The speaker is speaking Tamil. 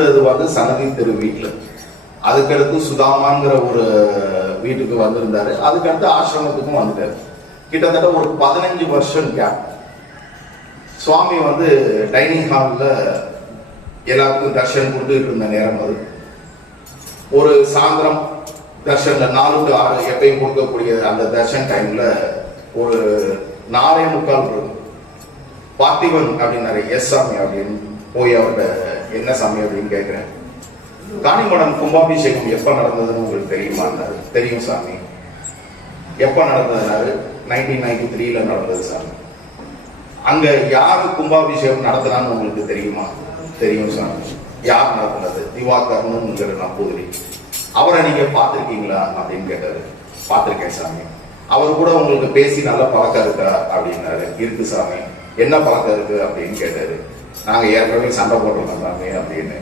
இருந்தது வந்து சன்னதி தெரு வீட்டில். அதுக்கடுத்து சுதாமாங்கிற ஒரு வீட்டுக்கு வந்திருந்தாரு. அதுக்கடுத்து ஆசிரமத்துக்கும் வந்துட்டாரு. கிட்டத்தட்ட ஒரு 15 வருஷம் கேப். சுவாமி வந்து டைனிங் ஹாலில் எல்லாருக்கும் தர்ஷன் கொடுத்துட்டு இருந்த நேரம் அது. ஒரு சாயந்தரம் தர்ஷன்ல 4 to 6 எப்பயும் கொடுக்கக்கூடிய அந்த தர்ஷன் டைம்ல ஒரு 4:45 இருக்கும். பார்த்திபன் அப்படின்னாரு. எஸ் சாமி அப்படின்னு போய் அவர்கிட்ட என்ன சாமி அப்படின்னு கேட்கிறேன். காணிமடம் கும்பாபிஷேகம் எப்ப நடந்ததுன்னு உங்களுக்கு தெரியுமான்னாரு. தெரியும் சாமி. எப்ப நடந்ததுனாரு. 1993 நடந்தது சாமி. அங்க யாரு கும்பாபிஷேகம் நடத்தினான்னு உங்களுக்கு தெரியுமா? தெரியும் சாமி. யார் நடத்தினது? திவாகர்னு நம்பூதிரி. அவரை நீங்க பார்த்திருக்கீங்களா அப்படின்னு கேட்டாரு. பார்த்திருக்கேன் சாமி. அவர் கூட உங்களுக்கு பேசி நல்ல பழக்கம் இருக்கா அப்படின்னாரு. இருக்கு சாமி. என்ன பழக்கம் இருக்கு அப்படின்னு கேட்டாரு. நாங்க ஏற்கனவே சண்டை போட்டிருக்கோம் சாமி அப்படின்னு.